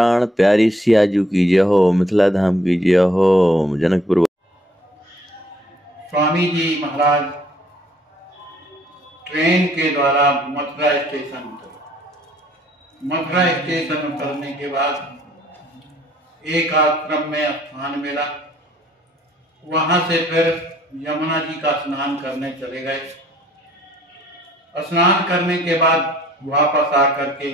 प्राण प्यारी सियाजू की जय हो, मिथिला धाम की जय हो, जनकपुर। स्वामी जी महाराज ट्रेन के द्वारा मथुरा स्टेशन उतरे। मथुरा स्टेशन उतरने के बाद एक आश्रम में स्थान मिला। वहां से फिर यमुना जी का स्नान करने चले गए। स्नान करने के बाद वापस आकर के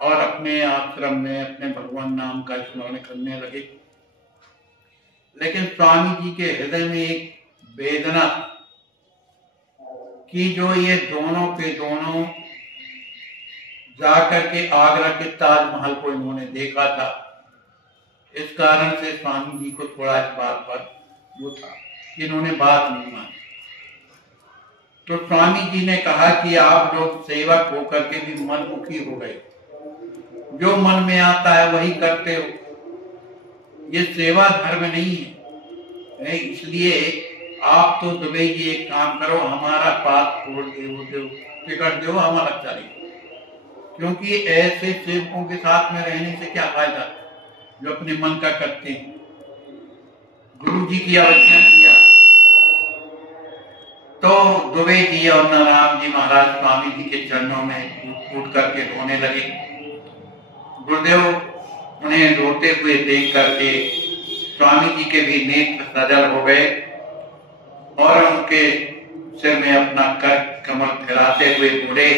और अपने आश्रम में अपने भगवान नाम का स्मरण करने लगे। लेकिन स्वामी जी के हृदय में एक वेदना कि जो ये दोनों के दोनों जाकर के आगरा के ताजमहल को इन्होंने देखा था। इस कारण से स्वामी जी को थोड़ा इस बात पर वो था कि इन्होंने बात नहीं मानी। तो स्वामी जी ने कहा कि आप लोग सेवक होकर के भी मनमुखी हो गए, जो मन में आता है वही करते हो, ये सेवा धर्म नहीं है। इसलिए आप तो दुबई जी एक काम करो, हमारा पासपोर्ट दो, टिकट दो, हम अलग चलेंगे। क्योंकि ऐसे सेवकों के साथ में रहने से क्या फायदा, जो अपने मन का करते हैं। गुरु जी की आज्ञा किया तो दुबे जी और नारायण जी महाराज स्वामी जी के चरणों में कूद करके रोने लगे। गुरुदेव उन्हें रोते हुए देख करके स्वामी जी के भी नेत्र सजल हो गए और उनके सिर में अपना कर कमर फिराते हुए बोले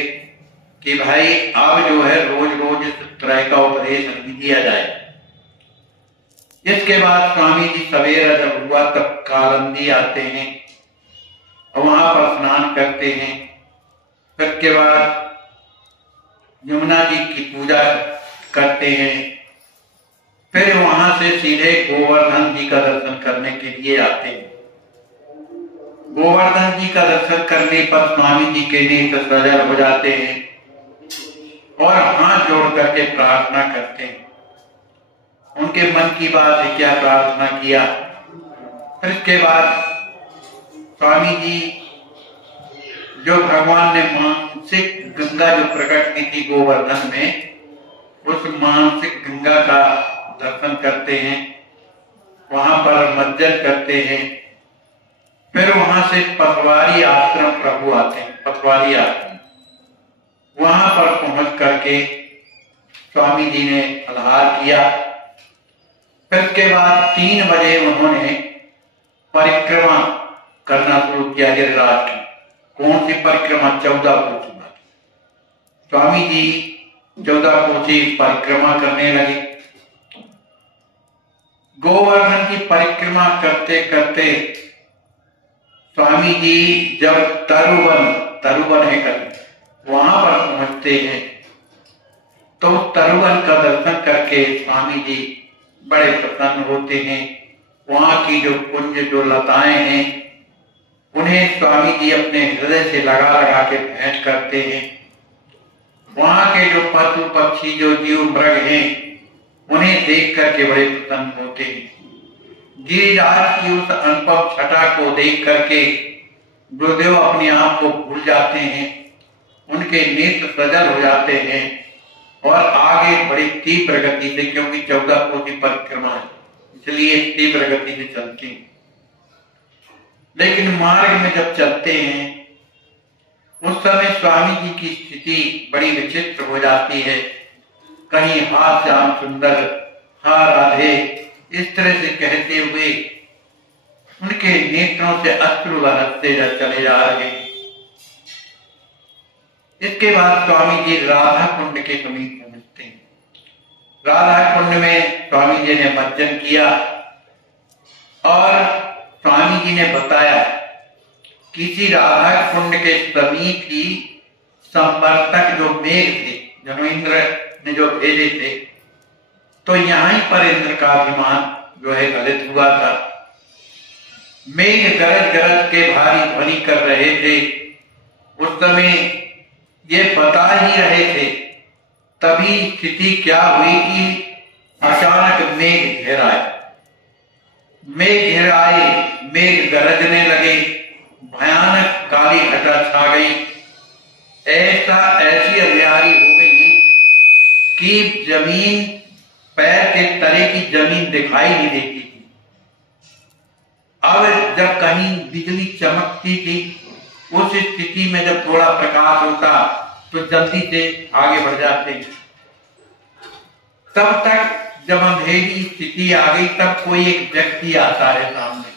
कि भाई अब जो है रोज रोज इस तरह का उपदेश नहीं दिया जाए। इसके बाद स्वामी जी सवेरा जब हुआ तब कालंदी आते हैं और वहां पर स्नान करते हैं। फिर के बाद यमुना जी की पूजा करते हैं। फिर वहां से सीधे गोवर्धन जी का दर्शन करने के लिए आते हैं। गोवर्धन जी का दर्शन करने पर स्वामी जी के नेत्र सजल हो जाते हैं और हाथ जोड़ करके प्रार्थना करते हैं। उनके मन की बात है, क्या प्रार्थना किया। फिर इसके बाद स्वामी जी जो भगवान ने मानसिक गंगा जो प्रकट की थी गोवर्धन में, उस मानसिक गंगा का दर्शन करते हैं, वहां पर मज्जन करते हैं। फिर वहां से पटवारी आश्रम प्रभु आते हैं। पटवारी आश्रम वहां पर पहुंच करके स्वामी जी ने फलाहार किया। फिर इसके बाद 3 बजे उन्होंने परिक्रमा करना शुरू किया गिरिराज की। कौन सी परिक्रमा? 14 कोसी। स्वामी जी 14 कोसी परिक्रमा करने लगे। गोवर्धन की परिक्रमा करते करते स्वामी जी जब तरुवन है कभी वहां पर पहुंचते हैं तो तरुवन का दर्शन करके स्वामी जी बड़े प्रसन्न होते हैं। वहां की जो पुण्य जो लताएं हैं उन्हें स्वामी जी अपने हृदय से लगा लगा के भेंट करते हैं। वहां के जो पशु पक्षी जो जीव मृग हैं उन्हें देख करके बड़े प्रसन्न होते हैं। गिरिराज की उस अनुपम छटा को देख करके गुरुदेव अपने आप को भूल जाते हैं, उनके नेत्र सजल हो जाते हैं और आगे बड़ी तीव्र गति से, क्योंकि 14 कोसी परिक्रमा है इसलिए तीव्र गति से चलते हैं। लेकिन मार्ग में जब चलते हैं उस समय स्वामी जी की स्थिति बड़ी विचित्र हो जाती है। कहीं हाथ श्याम सुंदर, हा राधे, इस तरह से कहते हुए उनके नेत्रों से अश्रु बरसते चले जा रहे हैं। इसके बाद स्वामी जी राधा कुंड के समीप पहुंचते हैं। राधा कुंड में स्वामी जी ने मज्जन किया और स्वामी जी ने बताया किसी राधा कुंड के समीप ही संवर्तक जो मेघ थे, जो इंद्र ने जो भेजे थे, तो यहीं पर इंद्र का अभिमान जो है गलित हुआ था। मेघ गरज गरज के भारी ध्वनि कर रहे थे। उस समय ये बता ही रहे थे, तभी स्थिति क्या हुई कि अचानक मेघ घेर आए। मेघ घेर आए, मेघ गरजने लगे, भयानक काली घटा छा गई। ऐसी अंधियारी हो गई कि जमीन, पैर के तले की जमीन दिखाई नहीं देती थी। अब जब कहीं बिजली चमकती थी, उस स्थिति में जब थोड़ा प्रकाश होता तो जल्दी से आगे बढ़ जाते। तब तक जब अंधेरी स्थिति आ गई, तब कोई एक व्यक्ति आता है सामने,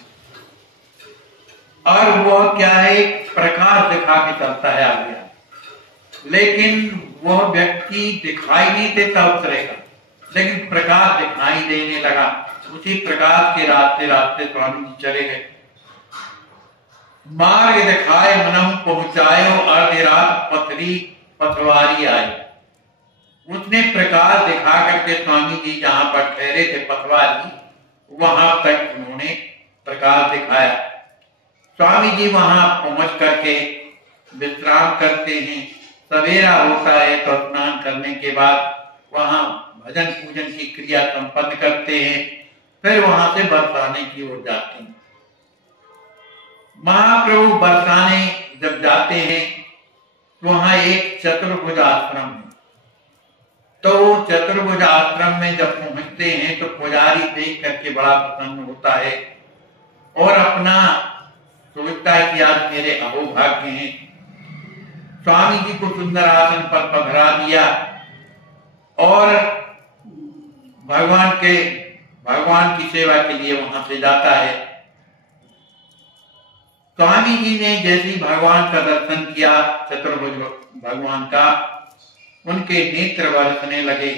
और वह क्या है, प्रकाश दिखा के चलता है आगे। लेकिन वह व्यक्ति दिखाई नहीं देता उतरेगा, लेकिन प्रकाश दिखाई देने लगा। उसी प्रकाश के रास्ते रास्ते स्वामी जी चले गए। मार्ग दिखाए मनहु पहुंचायो, अर्ध रात पथरी पथवारी आए। उसने प्रकाश दिखा करके स्वामी जी जहां पर ठहरे थे पथवारी, वहां तक उन्होंने प्रकाश दिखाया। स्वामी जी वहां पहुंच करके विश्राम करते हैं। सवेरा होता है तो स्नान करने के बाद वहां भजन पूजन की क्रिया संपन्न करते हैं। फिर वहां से बरसाने की ओर जाते हैं। महाप्रभु बरसाने जब जाते हैं तो वहां एक चतुर्भुज आश्रम है। तो चतुर्भुज आश्रम में जब पहुंचते हैं तो पुजारी देख करके बड़ा प्रसन्न होता है और अपना सोचता है कि आज मेरे अहोभाग्य हैं। स्वामी जी को सुंदर आसन पर पधरा दिया और भगवान की सेवा के लिए वहां से जाता है। स्वामी जी ने जैसे ही भगवान का दर्शन किया, चतुर्भुज भगवान का, उनके नेत्र बरसने लगे।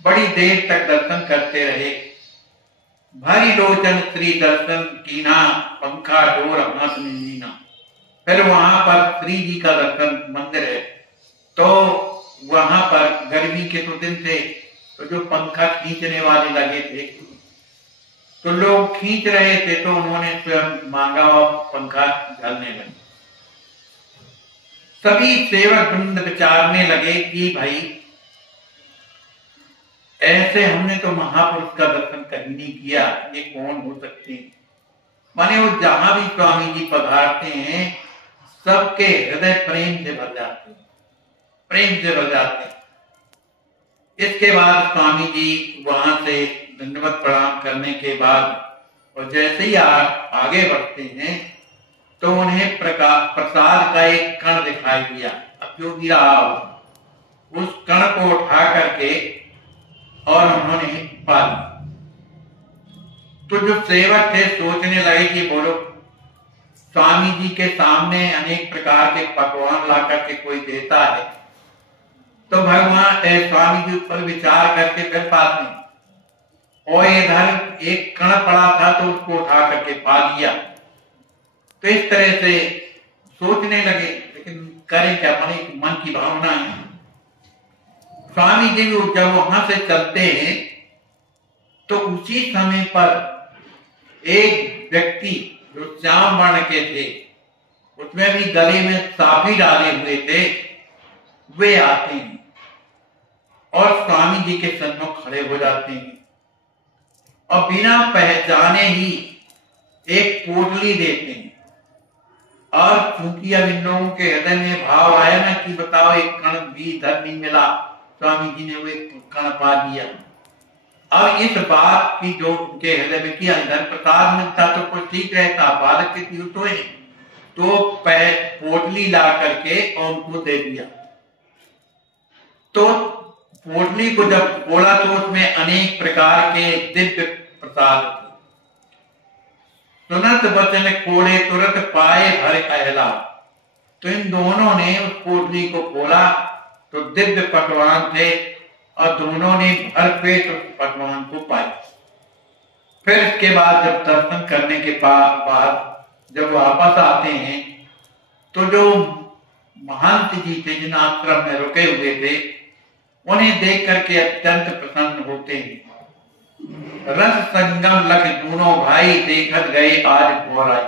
बड़ी देर तक दर्शन करते रहे। भारी लोचन श्री दर्शन कीना, पंखा डोर हाथ में लीना। फिर वहां पर श्री जी का दर्शन, मंदिर है, तो वहां पर गर्मी के तो दिन थे, तो जो पंखा खींचने वाले लगे थे, तो लोग खींच रहे थे, तो उन्होंने स्वयं मांगा और पंखा झलने लगे। सभी सेवक वृंद विचारने लगे कि भाई ऐसे हमने तो महापुरुष का दर्शन कहीं नहीं किया, ये कौन हो सकते हैं। माने वो जहां भी स्वामी जी पधारते हैं, सबके हृदय प्रेम से भर जाते हैं, प्रेम से भर जाते हैं। इसके बाद स्वामी जी वहां से दंडवत प्रणाम करने के बाद और जैसे ही आगे बढ़ते हैं तो उन्हें प्रसाद का एक कण दिखाई दिया। अब जो भी रहा उस कण को उठा करके और उन्होंने पा लिया। तो जो सेवक थे सोचने लगे कि बोलो, स्वामी जी के सामने अनेक प्रकार के पकवान ला करके कोई देता है, तो भगवान स्वामी जी पर विचार करके फिर पास में और इधर एक कण पड़ा था तो उसको उठा करके पा लिया। तो इस तरह से सोचने लगे, लेकिन करें क्या, मन की भावना है। स्वामी जी जब वहां से चलते हैं तो उसी समय पर एक व्यक्ति जो श्याम वर्ण के थे, उसमें भी गले में साफी डाले हुए थे, वे आते हैं और स्वामी जी के सन्मुख खड़े हो जाते हैं और बिना पहचाने ही एक पोटली देते हैं। और चूंकि अब इन लोगों के हृदय में भाव आया ना कि बताओ एक कण भी इधर नहीं मिला, स्वामी जी ने वो एक कण पा दिया। अब इस बात की जो उनके हृदय में किया, इधर प्रसाद मिलता तो कुछ ठीक रहता, बालक के तीर तो पोटली ला करके और उनको दे दिया। तो पोटली को जब खोला तो उसमें अनेक प्रकार के दिव्य प्रसाद थे। सुनत वचन कोड़े तुरंत पाए भर कहला। तो इन दोनों ने उस पोटली को खोला तो दिव्य पकवान थे और दोनों ने भर पेट उस पकवान को पाए। फिर इसके बाद जब दर्शन करने के बाद जब वापस आते हैं तो जो महंत जी थे जिन आश्रम में रुके हुए थे, उन्हें देख करके अत्यंत प्रसन्न होते हैं। रस संगम लख दोनों भाई देखत गए आज बोराई।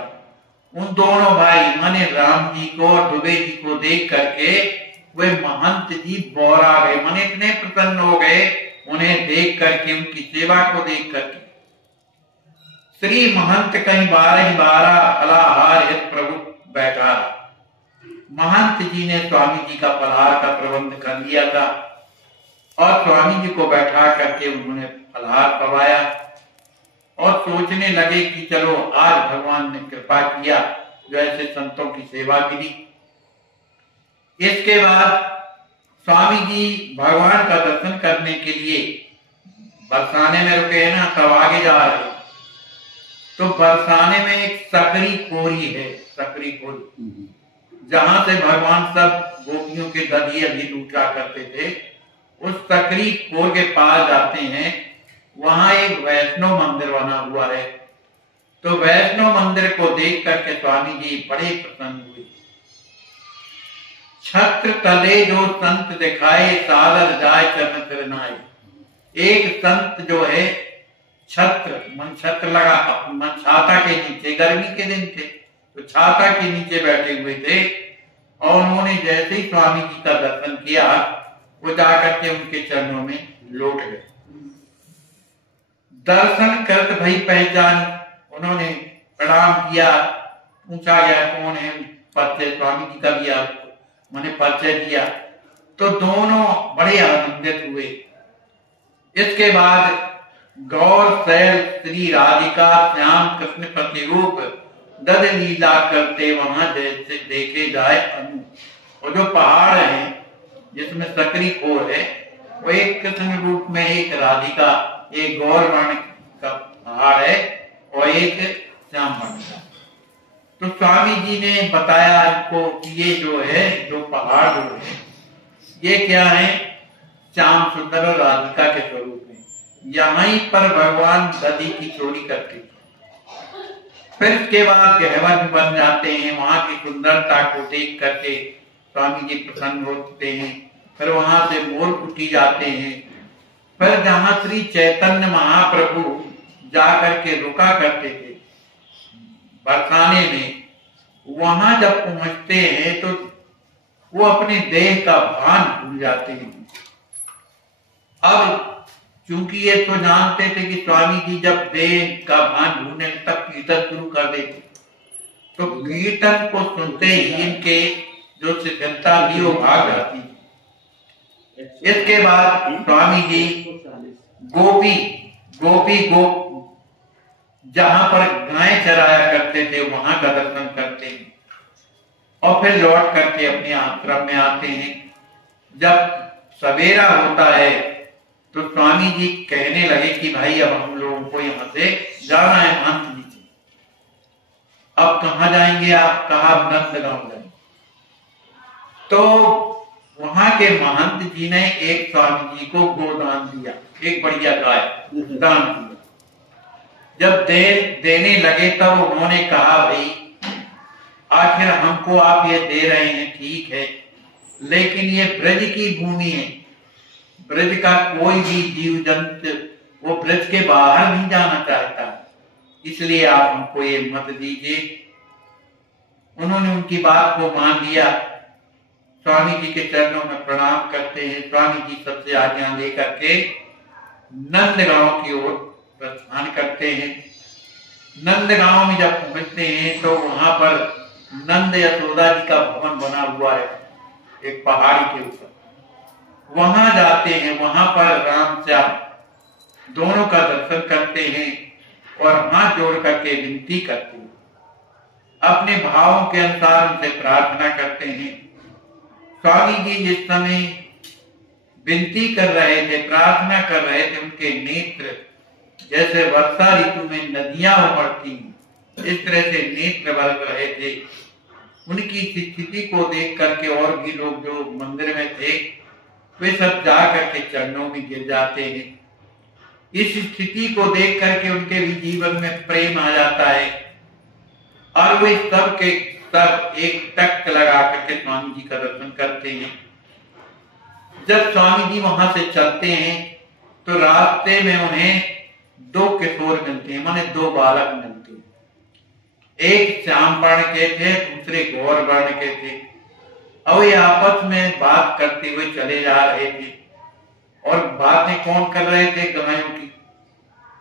उन दोनों भाई माने राम जी को और दुबे जी को देख करके वे महंत जी बोरा गए, माने इतने प्रसन्न हो गए उन्हें देख करके, उनकी सेवा को देख करके। श्री महंत कहीं 12 फलाहार हित प्रभु बैठा। महंत जी ने स्वामी जी का फलाहार का प्रबंध कर लिया था और स्वामी जी को बैठा करके उन्होंने फलाहार करवाया और सोचने लगे कि चलो आज भगवान ने कृपा किया जो ऐसे संतों की सेवा मिली। इसके बाद स्वामी जी भगवान का दर्शन करने के लिए बरसाने में रुके हैं ना, सब आगे जा रहे। तो बरसाने में एक सकरी खोरी है, सकरी खोरी, जहां से भगवान सब गोपियों के दधिया भी लूटा करते थे। उस सकरी खोर के पास जाते हैं, वहां एक वैष्णव मंदिर बना हुआ है। तो वैष्णव मंदिर को देख करके स्वामी जी बड़े प्रसन्न हुए। छत्र तले जो संत दिखाए, सादर जाय चरण सिरनाए। एक संत जो है छत्र, मन छत्र लगा, मन छाता के नीचे, गर्मी के दिन थे तो छाता के नीचे बैठे हुए थे, और उन्होंने जैसे ही स्वामी जी का दर्शन किया वो जाकर के उनके चरणों में लौट गए। दर्शन करत भई पहचान, उन्होंने प्रणाम किया, पूछा गया कौन है, परिचय स्वामी जी का लिया, मैंने परिचय दिया। तो दोनों बड़े आनंदित हुए। इसके बाद गौर शैल श्री राधिका श्याम कृष्ण प्रतिरूप दद लीला करते वहां जैसे देखे जाए अनु। और जो पहाड़ है जिसमें सकरी खोर है, वो एक कृष्ण रूप में, एक राधिका, एक गौर वर्ण का पहाड़ है और एक श्याम वर्ण का। तो स्वामी जी ने बताया इनको कि ये जो है, जो पहाड़ जो है, ये क्या है, श्याम सुंदर और राधिका के स्वरूप है। यहीं पर भगवान दधी की चोरी करते थे। फिर इसके बाद गहवर बन जाते हैं, वहां की सुंदरता को देख करके स्वामी जी प्रसन्न होते हैं। फिर वहां से मोर कुटी जाते हैं। फिर जहां श्री चैतन्य महाप्रभु जाकर के रुका करते थे बरसाने में, वहां जब पहुंचते हैं तो वो अपने देह का भान भूल जाते हैं। अब चूंकि ये तो जानते थे कि स्वामी जी जब देह का भान भूलने तक कीर्तन शुरू कर देते, तो कीर्तन को सुनते ही इनके जो शिथिलता थी वो भाग जाती। इसके बाद स्वामी जी गोपी जहां पर गायें चराया करते थे वहां का दर्शन करते हैं और फिर लौट करके अपने आश्रम में आते हैं। जब सवेरा होता है तो स्वामी जी कहने लगे कि भाई अब हम लोगों को यहाँ से जाना है महंत जी से। अब कहाँ जाएंगे आप? कहा नंदगांव जाएंगे। तो वहां के महंत जी ने एक स्वामी जी को गोदान दिया, एक बढ़िया गाय दान दिया। जब देने लगे तब उन्होंने कहा भाई आखिर हमको आप ये दे रहे हैं ठीक है, लेकिन ये ब्रज की भूमि है, ब्रज का कोई भी जीव जंतु वो ब्रज के बाहर नहीं जाना चाहता, इसलिए आप हमको ये मत दीजिए। उन्होंने उनकी बात को मान लिया। स्वामी जी के चरणों में प्रणाम करते हैं। स्वामी जी सबसे आज्ञा लेकर के नंदगांव की ओर प्रस्थान करते हैं। नंदगांव में जब पहुंचते हैं तो वहां पर नंद यशोदा जी का भवन बना हुआ है एक पहाड़ी के ऊपर। वहां जाते हैं, वहां पर राम श्याम दोनों का दर्शन करते हैं और हाथ जोड़ करके विनती करते हैं, अपने भावों के अनुसार उनसे प्रार्थना करते हैं। स्वामी जी जिस समय विनती कर रहे थे, प्रार्थना कर रहे थे, उनके नेत्र जैसे वर्षा ऋतु में नदियां उमड़ती इस तरह से नेत्र बल रहे थे। उनकी स्थिति को देख करके और भी लोग जो मंदिर में थे वे सब जा करके चरणों में गिर जाते हैं। इस स्थिति को देख करके उनके भी जीवन में प्रेम आ जाता है और वे सब के सब एक तख्त लगा करके स्वामी जी का दर्शन करते हैं। जब स्वामी जी वहां से चलते हैं तो रास्ते में उन्हें दो किशोर मिलते हैं, माने दो बालक मिलते हैं। एक श्याम वर्ण के थे, दूसरे गौर वर्ण के थे। और ये आपस में बात करते हुए चले जा रहे थे। और बातें कौन कर रहे थे? गायों की।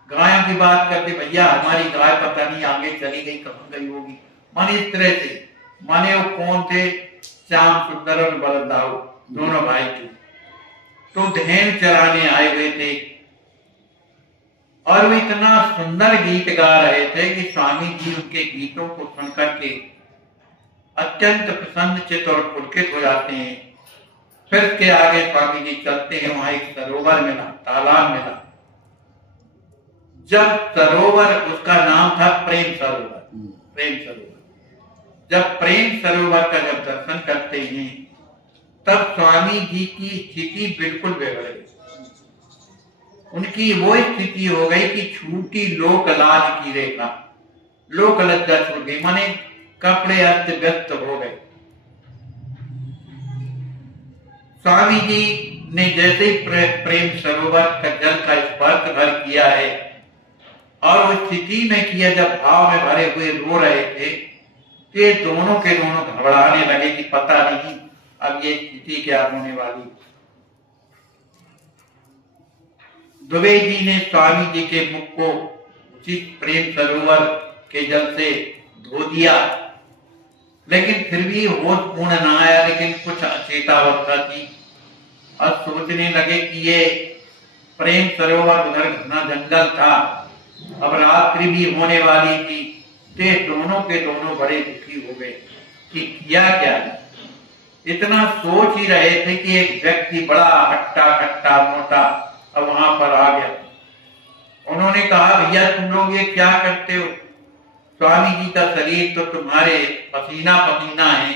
गायों की बात करते, भैया हमारी गाय पता नहीं आगे चली गई, कहाँ गई होगी, माने इस तरह से। माने वो कौन थे? श्याम सुंदर और बलदाऊ दोनों भाई थे। तो धेन चराने आए हुए थे और वो इतना सुंदर गीत गा रहे थे कि स्वामी जी उनके गीतों को सुनकर के अत्यंत प्रसन्नचित्त और पुलकित हो जाते हैं। फिर के आगे स्वामी जी चलते हैं, वहां एक सरोवर मिला, तालाब मिला। जब सरोवर, उसका नाम था प्रेम सरोवर, प्रेम सरोवर। जब प्रेम सरोवर का जब दर्शन करते हैं तब स्वामी जी की स्थिति बिल्कुल बिगड़ गई। उनकी वो स्थिति हो गई कि छूटी लोक लाज की रेखा, लोक लज्जा छूट गई, माने कपड़े अस्त व्यस्त हो गए। स्वामी जी ने जैसे ही प्रेम सरोवर का जल का स्पर्श भर किया है और वो स्थिति में किया, जब भाव में भरे हुए रो रहे थे, ये दोनों के दोनों घबराने लगे कि पता नहीं अब ये स्थिति क्या होने वाली। दुबे जी ने स्वामी जी के मुख को उचित प्रेम सरोवर के जल से धो दिया, लेकिन फिर भी होश पूर्ण न आया, लेकिन कुछ अचेतावस्था थी। और सोचने लगे कि ये प्रेम सरोवर उधर घना जंगल था, अब रात्रि भी होने वाली थी। ते दोनों के दोनों बड़े दुखी हो गए कि किया क्या। इतना सोच ही रहे थे कि एक व्यक्ति बड़ा हट्टा कट्टा मोटा अब वहां पर आ गया। उन्होंने कहा, भैया तुम लोग ये क्या करते हो? स्वामी जी का शरीर तो तुम्हारे पसीना पसीना है,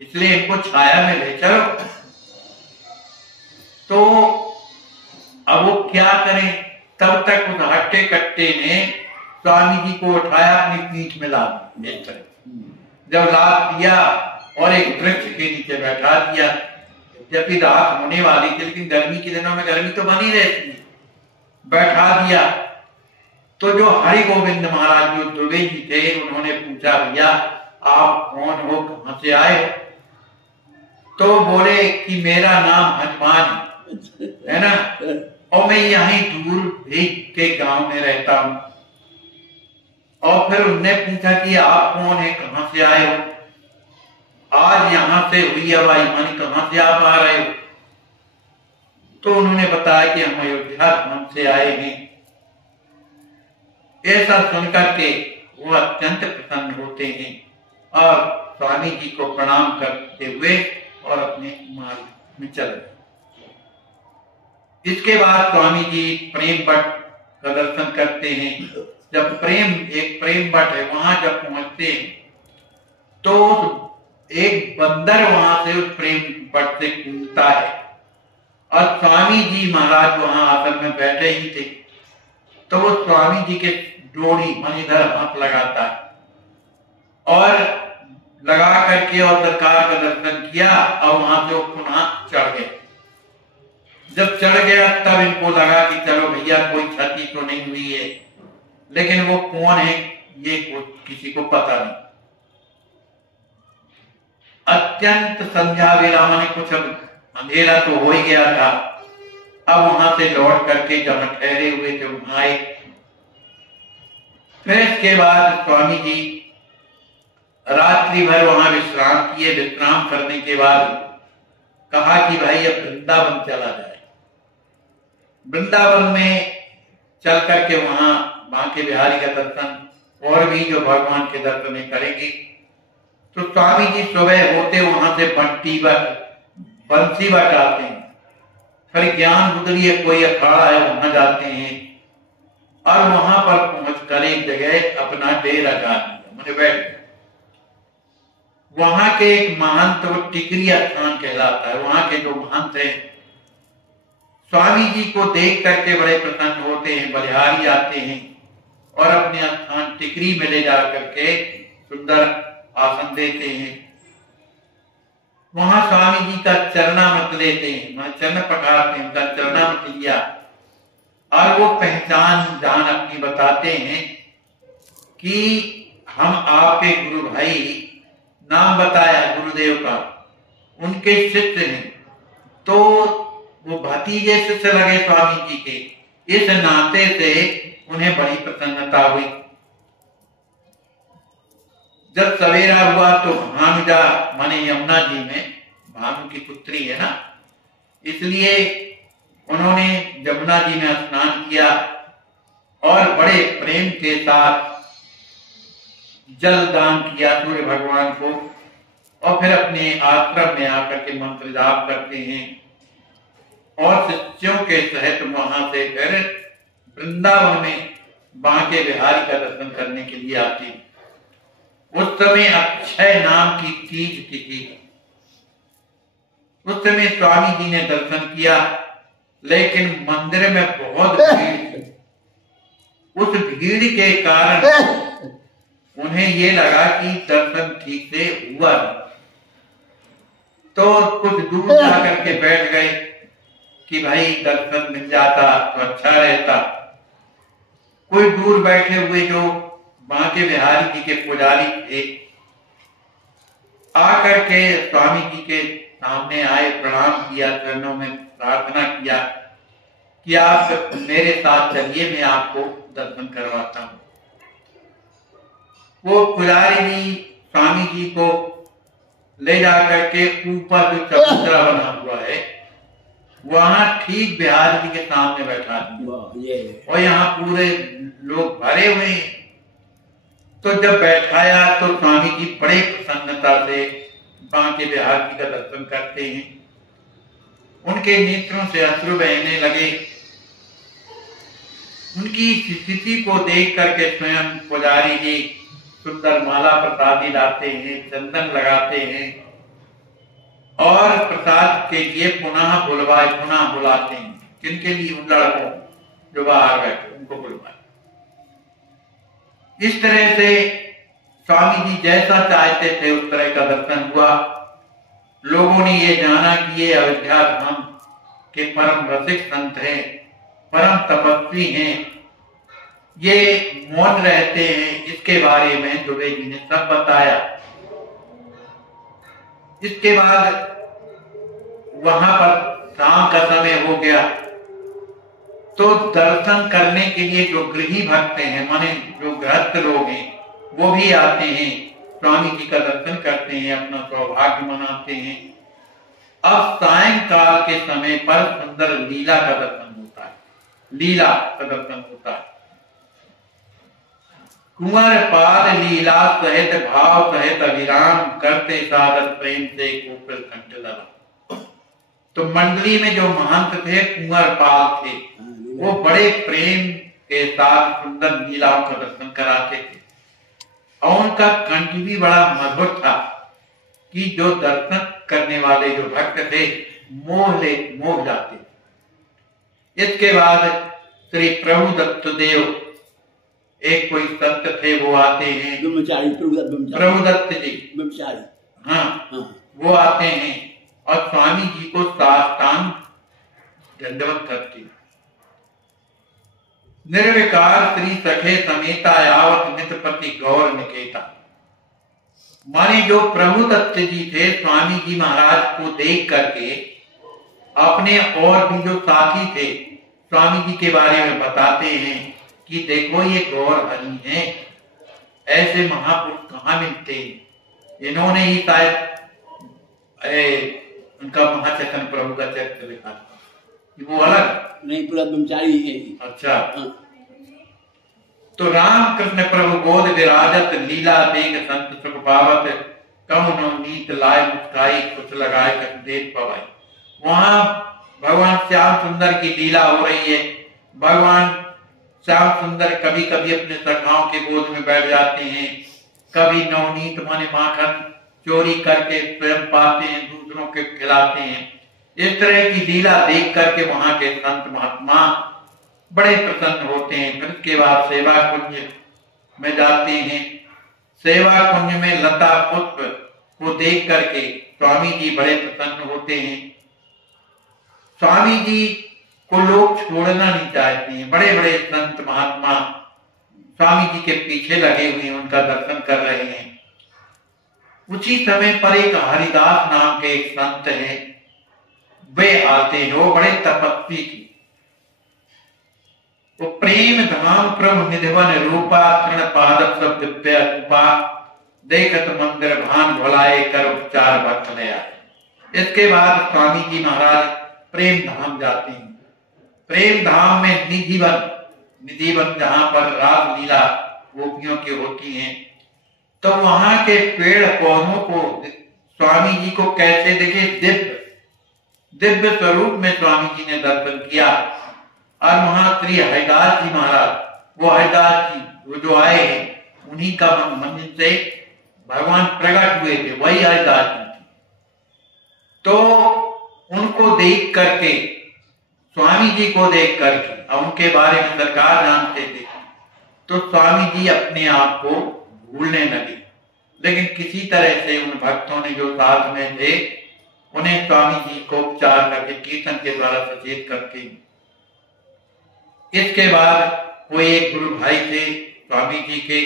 इसलिए इनको छाया में ले चलो। तो अब वो क्या करें? तब तक उस हट्टे कट्टे ने स्वामी जी को उठाया, अपनी पीठ में लाद दिया। जब लाद दिया और एक वृक्ष के नीचे बैठा दिया, जब भी रात होने वाली थी, लेकिन गर्मी के दिनों में गर्मी तो बनी रहती है, बैठा दिया। तो जो हरि गोविंद महाराज जो दुबे जी थे, उन्होंने पूछा, भैया आप कौन हो, कहां से आए? तो बोले कि मेरा नाम हनुमान है ना, और मैं यहीं दूर भेग के गांव में रहता हूं। और फिर उनने पूछा कि आप कौन है, कहां से आए हो? आज यहां से हुई हवाई, मानी कहां से आप आ रहे हो? तो उन्होंने बताया कि हम अयोध्या धाम से आए हैं। ऐसा सुनकर के वो अत्यंत प्रसन्न होते हैं और स्वामी जी को प्रणाम करते हुए और अपने मार्ग में चल गए। इसके बाद स्वामी जी प्रेम बट का दर्शन करते हैं। जब एक प्रेम बट है, वहां जब पहुंचते हैं तो एक बंदर वहां से उस प्रेम बट से कूदता है और स्वामी जी महाराज वहां आसन में बैठे ही थे। तो वो स्वामी जी के डोरी मन इधर हाथ लगाता है और लगा करके और सरकार का दर्शन किया और वहां से वो पुनः चढ़ गए। जब चढ़ गया तब इनको लगा कि चलो भैया कोई क्षति तो नहीं हुई है, लेकिन वो कौन है ये किसी को पता नहीं। अत्यंत संध्या वेला, माने कुछ अब अंधेरा तो हो ही गया था। अब वहां से लौट करके जहां ठहरे हुए थे वहां आए। फिर इसके बाद स्वामी जी रात्रि भर वहां विश्राम किए। विश्राम करने के बाद कहा कि भाई अब वृंदावन चला जाए। वृंदावन में चल करके वहां बांके बिहारी का दर्शन और भी जो भगवान के दर्शन करेंगे। तो स्वामी जी सुबह होते वहां से बंसी बटाते हैं। फिर ज्ञान गुदरी कोई अखाड़ा है, वहां जाते हैं और वहां पर पहुंचकर एक जगह अपना डेरा डाल दिया, मैंने बैठ। वहां के एक महंत, वो टिकरी स्थान कहलाता है, वहां के जो महंत है स्वामी जी को देख करके बड़े प्रसन्न होते हैं, बलिहारी आते हैं और अपने स्थान टिकरी में ले जा करके सुंदर आसन देते हैं। वहां स्वामी जी का चरणामृत लेते हैं, चरण पठारते हैं, उनका चरणामृत लिया और वो पहचान जान अपनी बताते हैं कि हम आपके गुरु भाई, नाम बताया गुरुदेव का, उनके शिष्य हैं। तो वो भतीजे शिष्य लगे स्वामी जी के। इस नाते से उन्हें बड़ी प्रसन्नता हुई। जब सवेरा हुआ तो भानुजा माने यमुना जी में, भानु की पुत्री है ना, इसलिए उन्होंने जमुना जी में स्नान किया और बड़े प्रेम के साथ जल दान किया सूर्य भगवान को, और फिर अपने आश्रम में आकर के मंत्र जाप करते हैं और शिष्यों के सहित वहां से फिर वृंदावन में बांके बिहारी का दर्शन करने के लिए आते हैं। उस समय अक्षय नाम की तीज तिथि, उस समय स्वामी जी ने दर्शन किया, लेकिन मंदिर में बहुत भीड़ थी। उस भीड़ के कारण उन्हें ये लगा कि दर्शन ठीक से हुआ नहीं, तो कुछ दूर जाकर के बैठ गए कि भाई दर्शन मिल जाता तो अच्छा रहता। कोई दूर बैठे हुए जो बांके बिहारी जी के पुजारी थे आकर के स्वामी जी के सामने आए, प्रणाम किया, चरणों में प्रार्थना किया कि आप मेरे साथ चलिए, मैं आपको दर्शन करवाता हूँ। वो पुजारी जी स्वामी जी को ले जाकर के ऊपर जो चबूतरा बना हुआ है वहां ठीक बिहारी जी के सामने बैठा दिया, और यहाँ पूरे लोग भरे हुए हैं। तो जब बैठाया तो स्वामी जी बड़े प्रसन्नता से बांके बिहारी जी का दर्शन करते हैं। उनके नेत्रों से अश्रु बहने लगे। उनकी स्थिति को देख करके स्वयं पुजारी जी सुंदर माला प्रसादी लाते हैं, चंदन लगाते हैं और प्रसाद के लिए पुनः बुलाते हैं। किनके लिए? उन लड़कों जो बाहर बैठे उनको बुलवाए। इस तरह से स्वामी जी जैसा चाहते थे उस तरह का दर्शन हुआ। लोगों ने ये जाना कि ये अयोध्या धाम के परम रसिक संत हैं, परम तपस्वी हैं, ये मौन रहते हैं। इसके बारे में दुबे जी ने सब बताया। इसके बाद वहां पर शाम का समय हो गया तो दर्शन करने के लिए जो गृही भक्त हैं, माने जो गृहस्थ लोग हैं, वो भी आते हैं, स्वामी जी का दर्शन करते हैं, अपना सौभाग्य मनाते हैं। अब सायंकाल के समय पर सुंदर लीला का दर्शन होता है, लीला का दर्शन होता है। कुंवर पाल लीला सहित भाव सहित अभिराम करते सादर प्रेम से कोपिल कंठ लगा। तो मंडली में जो महंत थे कुंवर पाल थे, वो बड़े प्रेम के साथ सुंदर लीलाओं का दर्शन कराते थे और उनका कंठ भी बड़ा मधुर था कि जो दर्शन करने वाले जो भक्त थे मोह जाते। इसके बाद श्री प्रभु दत्त देव, एक कोई संत थे, वो आते हैं, प्रभु दत्त जी, हाँ, वो आते हैं और स्वामी जी को साष्टांग दंडवत करते। निर्विकार श्री सखे समेता यावत नितपति गौर निकेता। माने जो प्रभु दत्त जी थे, स्वामी जी महाराज को देख करके अपने और भी जो साथी थे स्वामी जी के बारे में बताते हैं कि देखो ये गौर हरि हैं, ऐसे महापुरुष कहाँ मिलते हैं। इन्होंने ही शायद उनका महाचैतन्य प्रभु का चरित्र लिखा था, वो अलग नहीं, पूरा ब्रह्मचारी है। अच्छा, तो राम कृष्ण प्रभु गोद विराजत लीला देख संत सुख पावत कौन नीत लाए मुस्काई कुछ लगाए कछ देख पवाई। वहां भगवान श्याम सुंदर की लीला हो रही है। भगवान श्याम सुंदर कभी कभी अपने सखाओं के गोद में बैठ जाते हैं, कभी नवनीत माने माखन चोरी करके स्वयं पाते हैं, दूसरों के खिलाते हैं। इस तरह की लीला देख करके वहां के संत महात्मा बड़े प्रसन्न होते हैं। फिर उसके बाद सेवा कुंज में जाते हैं। सेवा कुंज में लता पुष्प को देख करके स्वामी जी बड़े प्रसन्न होते हैं। स्वामी जी को लोग छोड़ना नहीं चाहते हैं। बड़े बड़े संत महात्मा स्वामी जी के पीछे लगे हुए हैं, उनका दर्शन कर रहे हैं। उसी समय पर एक हरिदास नाम के एक संत हैं, वे आते हैं। वो बड़े तपस्वी थे। वो प्रेम धाम प्रभु निधिवन रूपा तृण पादप सब दिव्य रूपा देखत मंदिर भान भुलाए कर उपचार भक्त नया। इसके बाद स्वामी जी महाराज प्रेम धाम जाते हैं। प्रेम धाम में निधिवन जहां पर रासलीला गोपियों की होती हैं, तो वहां के पेड़ पौधों को स्वामी जी को कैसे देखे, दिव्य स्वरूप में स्वामी जी ने दर्शन किया। और वहां श्री हरिदास जी महाराज, वो हरिदास जी वो जो आए हैं, उन्हीं का मंदिर से भगवान प्रकट हुए थे, वही हरिदास जी थे। तो उनको देख करके, स्वामी जी को देख करके, और उनके बारे में सरकार जानते थे, तो स्वामी जी अपने आप को भूलने लगे। लेकिन किसी तरह से उन भक्तों ने जो साथ में थे, उन्हें स्वामी जी को उपचार करके, कीर्तन के द्वारा सचेत करके, इसके बाद कोई एक गुरु भाई थे स्वामी जी के,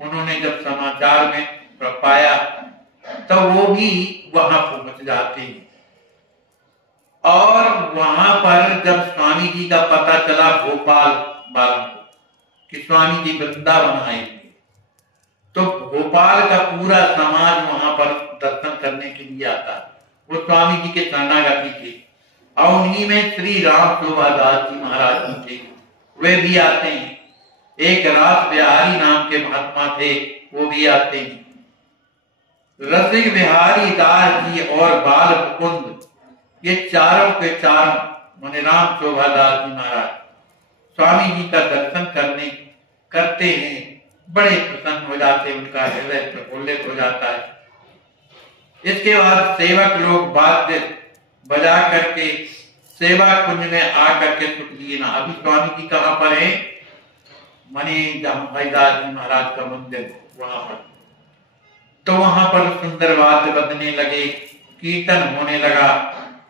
उन्होंने जब समाचार में पाया तो वो भी वहां पहुंच जाते हैं। और वहां पर जब स्वामी जी का पता चला भोपाल वालों को कि स्वामी जी वृंदावन आए, तो भोपाल का पूरा समाज वहां पर दर्शन करने के लिए आता। वो स्वामी जी के शरणागति थे, और उन्हीं में श्री राम शोभादास जी महाराज जी थे, वे भी आते हैं। एक रास बिहारी नाम के महात्मा थे, वो भी आते हैं। रसिक बिहारी दास जी और बाल मुकुंद, ये चारों के चारों मुनि राम शोभादास जी महाराज स्वामी जी का दर्शन करते हैं, बड़े प्रसन्न हो जाते, उनका हृदय प्रफुल्लित हो जाता है। इसके बाद सेवक लोग वाद्य बजा करके सेवा कुंज में आकर के सुख लिए ना। अभी स्वामी जी कहाँ पर है, मणि हरिदास जी महाराज का मंदिर वहां पर, तो वहां पर सुंदर वाद्य बजने लगे, कीर्तन होने लगा।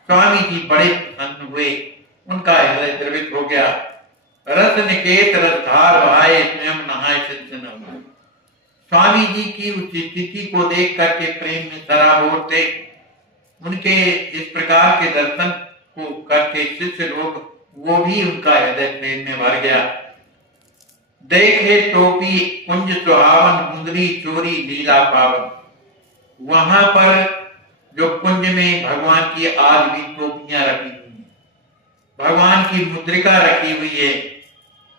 स्वामी जी बड़े प्रसन्न हुए, उनका हृदय द्रवित हो गया। रस निकेत रसधार बहाए, स्वयं नहाए सिद्ध न हुए। स्वामी जी की उस स्थिति को देख करके प्रेम में सराबोर थे। उनके इस प्रकार के दर्शन को करके शिष्य लोग, वो भी उनका हृदय प्रेम में भर गया। देखे टोपी कुंज सुहावन, मुंदरी चोरी लीला पावन। वहां पर जो कुंज में भगवान की आज भी टोपियां रखी हुई है, भगवान की मुद्रिका रखी हुई है,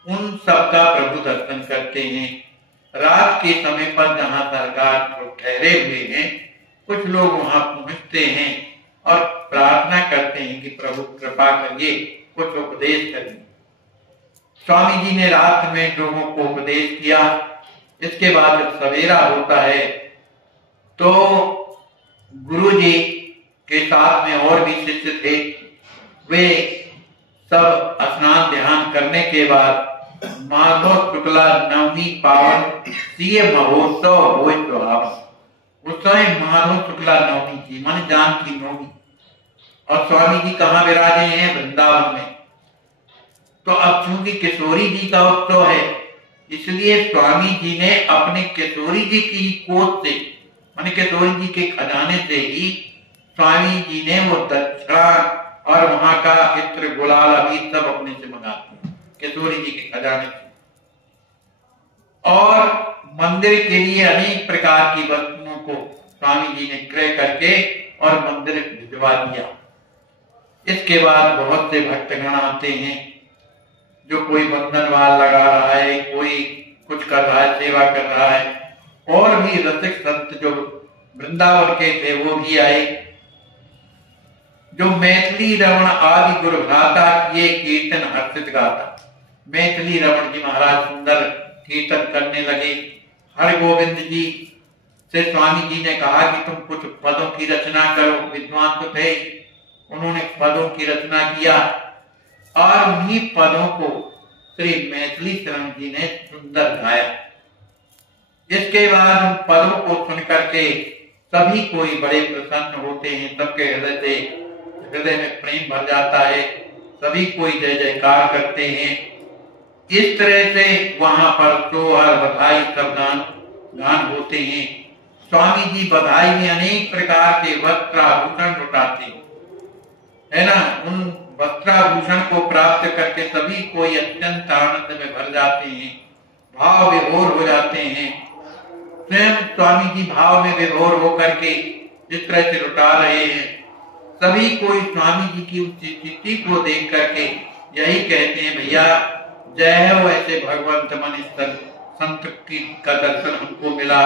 उन सबका प्रभु दर्शन करते हैं। रात के समय पर जहां सरकार ठहरे हुए हैं, कुछ लोग वहां पहुंचते हैं और प्रार्थना करते हैं कि प्रभु कृपा करिए, कुछ उपदेश करिए। स्वामी जी ने रात में लोगों को उपदेश किया। इसके बाद जब सवेरा होता है तो गुरु जी के साथ में और भी शिष्य थे, वे सब स्नान ध्यान करने के बाद माधव शुक्ला नवमी पावन सीए महोत्सव हुए सुहावन। उस समय माधव शुक्ला नवमी थी, मन जान की नवमी, और स्वामी जी कहाँ विराजे हैं, वृंदावन में। तो अब चूंकि किशोरी जी का उत्सव है, इसलिए स्वामी जी ने अपने किशोरी जी की कोष से, माने किशोरी जी के खजाने से ही स्वामी जी ने वो दक्षिणा और वहां का इत्र गुलाल अभी सब अपने से मंगाते हैं, किशोरी जी के खजाने से। और मंदिर के लिए अनेक प्रकार की वस्तुओं को स्वामी जी ने क्रय करके और मंदिर भिजवा दिया। इसके बाद बहुत से भक्तगण आते हैं, जो कोई बंधनवाल लगा रहा है, कोई कुछ कर रहा है, सेवा कर रहा है। और भी रसिक संत जो वृंदावन के थे वो भी आए, जो मैथिली रमण आदि गुरु भ्राता किए कीर्तन हर्षित गाता। मैथिली रमण जी महाराज सुंदर कीर्तन करने लगे। हर गोविंद जी से स्वामी जी ने कहा कि तुम कुछ पदों की रचना करो, विद्वान तो थे, उन्होंने पदों की रचना किया और उन्हीं पदों को श्री मैथिली शरण जी ने सुंदर गाया। इसके बाद उन पदों को सुन करके सभी कोई बड़े प्रसन्न होते हैं, सबके हृदय में प्रेम भर जाता है, सभी कोई जय जयकार करते हैं। इस तरह से वहां पर सोहर बधाई सब गान होते हैं। स्वामी जी बधाई में अनेक प्रकार के वस्त्राभूषण लुटाते है ना। उन वस्त्राभूषण को प्राप्त करके सभी कोई अत्यंत आनंद में भर जाते हैं, भाव विभोर हो जाते हैं। स्वयं स्वामी जी भाव में विभोर होकर के जिस तरह से लुटा रहे हैं, सभी कोई स्वामी जी की उस स्थिति को देख करके यही कहते हैं भैया, जय हो ऐसे भगवंत मन स्थल संत की का दर्शन हमको मिला,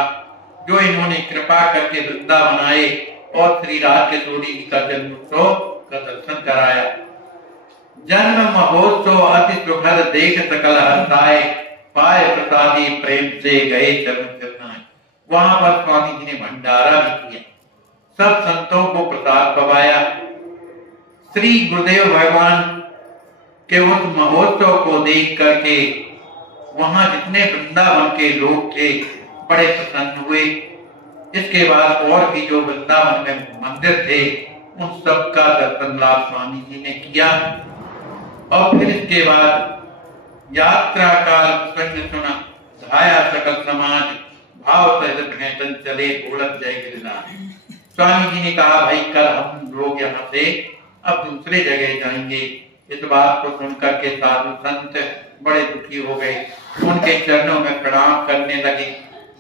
जो इन्होंने कृपा करके वृंदावन आए और श्री राधा किशोरी जी का जन्मोत्सव का दर्शन कराया। जन्म महोत्सव अति सुखद देख सकल हर्षाए, पाए प्रसादी प्रेम से गए चरण चरनाए। वहां पर स्वामी जी ने भंडारा भी किया, सब संतों को प्रसाद पवाया। श्री गुरुदेव भगवान के उस महोत्सव को देख करके वहां जितने वृंदावन के लोग थे बड़े प्रसन्न हुए। इसके बाद और भी जो वृंदावन में मंदिर थे उन सब का दर्शन लाभ स्वामी जी ने किया। और फिर इसके बाद यात्रा काल प्रसंग सुना, धाया सकल समाज, भाव सहित भेंटन चले बोलत जय गिरिराज। स्वामी जी ने कहा, भाई कल हम लोग यहाँ से अब दूसरे जगह जाएंगे। इस बात को सुनकर के साधु संत बड़े दुखी हो गए, उनके चरणों में प्रणाम करने लगे,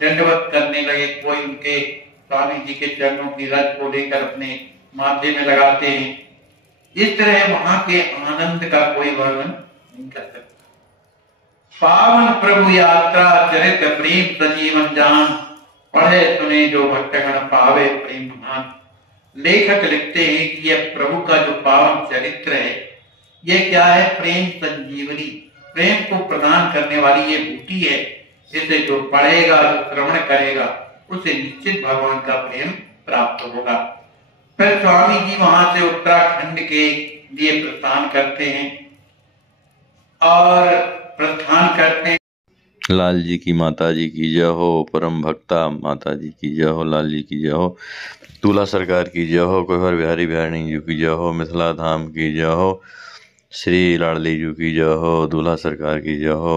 दंडवत करने लगे। कोई उनके स्वामी जी के चरणों की रज को लेकर अपने माथे में लगाते हैं। इस तरह वहां के आनंद का कोई वर्णन नहीं कर सकता। पावन प्रभु यात्रा चरित प्रेम सजीवन जान, पढ़े सुने जो भक्तगण पावे प्रेम महान। लेखक लिखते हैं कि यह प्रभु का जो पावन चरित्र है, ये क्या है? प्रेम संजीवनी, प्रेम को प्रदान करने वाली ये बूटी है। इसे जो पढ़ेगा, जो श्रवण करेगा, उसे निश्चित भगवान का प्रेम प्राप्त होगा। फिर स्वामी जी वहां से उत्तराखंड के लिए प्रस्थान करते हैं और प्रस्थान करते हैं। लाल जी की माता जी की जय हो, परम भक्ता माता जी की जय हो, लाल जी की जय हो, दूल्हा सरकार की जय हो, कुंवर बिहारी बिहारी जी की जय हो, मिथिला धाम की जय हो, श्री लाडली जी की जय हो, दूल्हा सरकार की जय हो,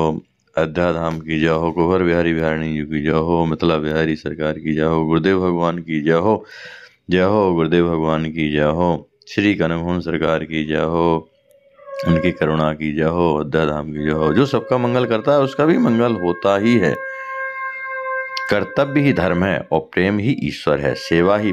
अयोध्या धाम की जय हो, कुंवर बिहारी बिहारी जी की जय हो, मिथिला बिहारी सरकार की जय हो, गुरुदेव भगवान की जय हो, जय हो गुरुदेव भगवान की जय हो, श्री कनमोहन सरकार की जय हो, उनकी करुणा की जय हो, अयोध्या धाम की जय हो। जो सबका मंगल करता है उसका भी मंगल होता ही है। कर्तव्य ही धर्म है और प्रेम ही ईश्वर है, सेवा ही